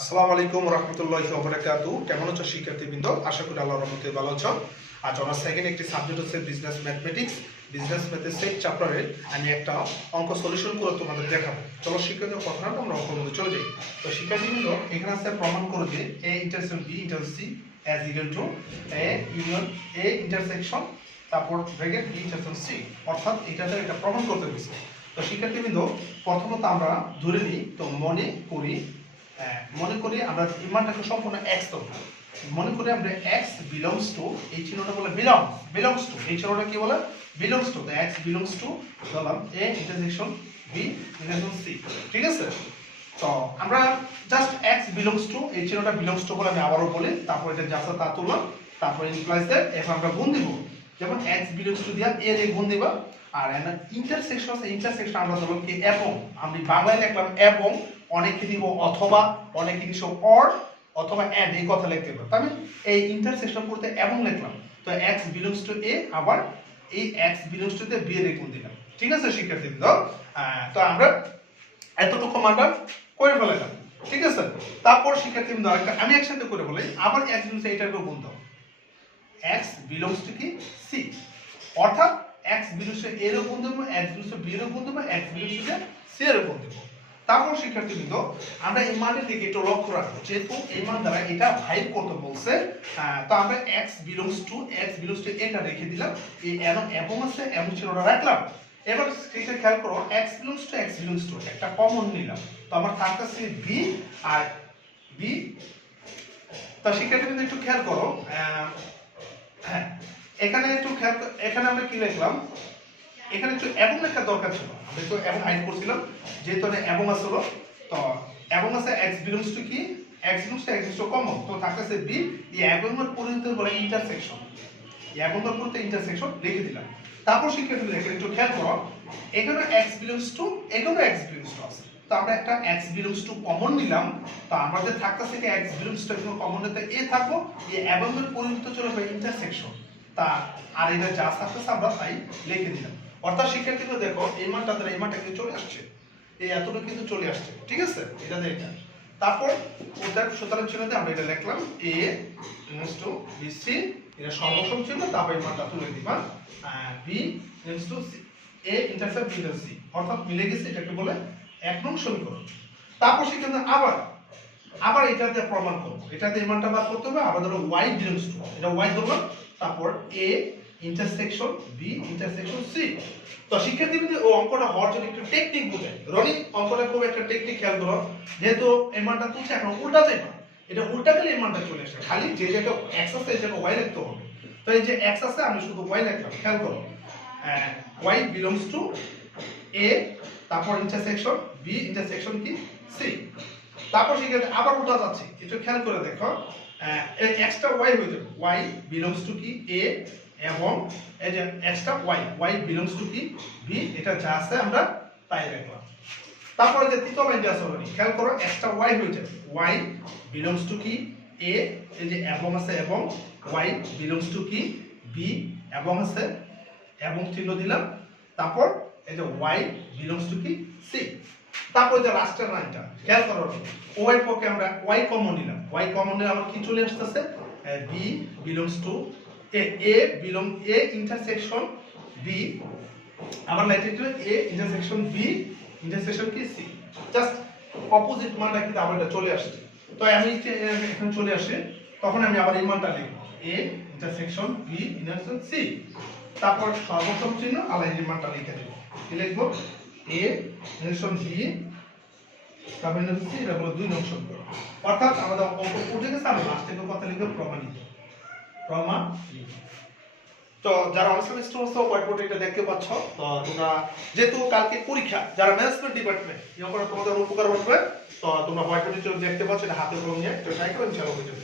আসসালামু আলাইকুম রহমতুল্লাহি ওয়া বারাকাতুহু। কেমন আছো শিক্ষার্থীবৃন্দ? আশা করি আল্লাহর রহমতে ভালো আছো। আজ আমার সেকেন্ড একটি সাবজেক্ট হচ্ছে বিজনেস ম্যাথমেটিক্স। বিজনেস ম্যাথের সেই চ্যাপ্টারে আমি একটা অঙ্ক সলিউশন করে তোমাদের দেখাবো। চলো শিক্ষার্থীর কথা না আমরা অঙ্কের মধ্যে চলে যাই। তো শিক্ষার্থীবৃন্দ এখানে আছে প্রমাণ করে যে a intersection b intersection c as equal to a union a intersection তারপর ব্র্যাকেট b ইন্টারসেকশন c, অর্থাৎ এটাতে এটা প্রমাণ করতে দিয়েছে। তো শিক্ষার্থীবৃন্দ প্রথমত আমরা ধরে নিই, তো মনে করি আমরা ইমানটাকে সম্পূর্ণ x ধরব। মনে করি আমরা x বিলংস টু, এই চিহ্নটা বলে বিলংস টু, এই চিহ্নটা কি বলে belongs to, x belongs to ধরলাম a intersection b intersection c। ঠিক আছে, তো আমরা জাস্ট x বিলংস টু, এই চিহ্নটা বিলংস টু বলে আমি আবারও বলি, তারপর এটা যা আছে তা তুললাম, তারপর ইমপ্লাইজ দ্যাট এখন আমরা গুণ দিব, যেমন x বিলংস টু দিয়া a এর গুণ দিবা। আর ইন্টারসেকশন আমরা ধরলাম কি এবং, আমি বাংলায় লিখলাম এবং, অনেকে দিব অথবা, অনেকে দিব অর অথবা এন্ড, এই কথা লিখতে পারো। আমি এই ইন্টারসেকশন করতে এবং লিখলাম, তো x বিলংস টু a, আবার এই x বিলংস টু তে b এর গুণ দিলাম। ঠিক আছে শিক্ষার্থীবৃন্দ, তো আমরা এতটুকু মানটা করে ফেলাম। ঠিক আছে, তারপর শিক্ষার্থীবৃন্দ আরেকটা আমি একসাথে করে বলি, আবার x বিলংস টু এটাকে গুণ দাও, x বিলংস টু কি c, অর্থাৎ x বিলংস টু a এর গুণ দেব, x বিলংস টু b এর গুণ দেব, x বিলংস টু c এর গুণ দেব। তারপর শিক্ষার্থীবৃন্দ আমরা এই মানের দিকে একটু লক্ষ্য রাখবো, যেহেতু এই মান দ্বারা এটা ভাইব করতে বলছে, তো আমরা x বিলংস টু এটা রেখে দিলাম, এই এবং আছে এবং চিহ্নটা রাখলাম। এবার এটা খেয়াল করো, x বিলংস টু একটা কমন নিলাম, তো আমার থাকতেছে b আর b। তো শিক্ষার্থীবৃন্দ একটু খেয়াল করো, হ্যাঁ এখানে একটু খেয়াল, এখানে আমরা কি লিখলাম, এখানে একটু এবং লেখার দরকার ছিল, আমরা একটু এবং হাইড করছিলাম, যেহেতু এবং আসলো, তো এবং আছে x বিলংস টু কি, x বিলংস টু কমন, তো থাকতেছে b, এই এবং এর পরিবর্তে বলে ইন্টারসেকশন, এই এবং এর পরিবর্তে ইন্টারসেকশন লিখে দিলাম। তারপর শিক্ষার্থী দেখেন একটু খেয়াল করো, এখানে x বিলংস টু, এখানে x বিলংস টু আছে, তো আমরা একটা x বিলংস টু কমন নিলাম, তো আমাদের থাকতেছে কি x বিলংস টু এখানে কমন নিতে a থাকবো, এই এবং এর পরিবর্তে চলে যাবে ইন্টারসেকশন, তা আর এটা যা থাকতেছে আমরা তাই লিখে দিলাম। অর্থাৎ শিক্ষার্থীরা দেখো এই মানটা দ্বারা এই মানটা কিন্তু চলে আসছে, এই এতটুকু কিন্তু চলে আসছে। ঠিক আছে, এটা দিয়ে এটা, তারপর ওটার সুতরাং চিহ্নতে আমরা এটা লিখলাম a ইনস টু bc, এটা সর্বসম চিহ্ন, তারপর এই মানটা তুলে দিবা b into a intersect b into c, অর্থাৎ মিলে গেছে, এটাকে বলে এক নং সমীকরণ। তারপর শিক্ষার্থী আবার এটাতে প্রমাণ করব, এটাতে এই মানটা বার করতে হবে, আবার ধরো y বিলংস টু, এটা y ধরলাম, তারপর a intersection b intersection c। তো শিক্ষার্থীদের ও অঙ্কটা হওয়ার জন্য একটু টেকনিক বোঝায়, রনি অঙ্কটা খুব একটা টেকনিক খেয়াল করো, যেহেতু এই মানটা তুলছে এখন উল্টা যাবে না, এটা উল্টা গেলে এই মানটা চলে আসে, খালি যে জায়গায় x আছে এই জায়গায় y লিখতে হবে। তো এই যে x আছে আমি শুধু y লিখলাম, খেয়াল করো y বিলংস টু a, তারপর ইন্টারসেকশন b ইন্টারসেকশন কি c। তারপর শিক্ষার্থী আবার উল্টা যাচ্ছে, একটু খেয়াল করে দেখো, এই এক্সট্রা y হয়ে যাবে y বিলংস টু কি a, এবং এই যে এক্সট্রা y বিলংস টু কি b, এটা যা আছে আমরা তাই রাখলাম। তারপরে যে তৃতীয় লাইনটা আছে অলরেডি খেয়াল করো, এক্সট্রা y হয়ে যাবে y বিলংস টু কি a, এই যে এবং আছে এবং y বিলংস টু কি b, এবং আছে এবং চিহ্ন দিলাম, তারপর এই যে y বিলংস টু কি c। তারপর যে লাস্টের লাইনটা খেয়াল করো, ও এর পক্ষে আমরা y কমন নিলাম, y কমন নিলে আমার কি চলে আসতেছে b belongs to a intersection b, আমার লাইনটা ছিল a ইন্টারসেকশন b ইন্টারসেকশন কি c, জাস্ট অপোজিট মানটা কিন্তু আবার এটা চলে আসছে। তো আমি এখন চলে আসে, তখন আমি আবার এই মানটা লিখব a intersection b intersection c, তারপর সর্বসম চিহ্ন আর এই মানটা লিখে দেব, কি লিখব a ইন্টারসেকশন b তারপর c, এটা হলো 2 নং সমীকরণ। অর্থাৎ আমাদের অঙ্ক উঠে গেছে, আমরা লাস্ট থেকে কথা লিখব প্রমাণিত। তো যারা অনলাইন স্টুডেন্টস তো হোয়াইটবোর্ডে এটা দেখতে পাচ্ছ, তো তোমরা যেহেতু কালকে পরীক্ষা, যারা ম্যানেজমেন্ট ডিপার্টমেন্ট এই অঙ্কটা তোমাদের উপকার হবে, তো তোমরা হোয়াইটবোর্ডে দেখতে পাচ্ছ, এটা হাতে কলম নিয়ে একটু ট্রাই করে ইনশাআল্লাহ হয়ে যাবে।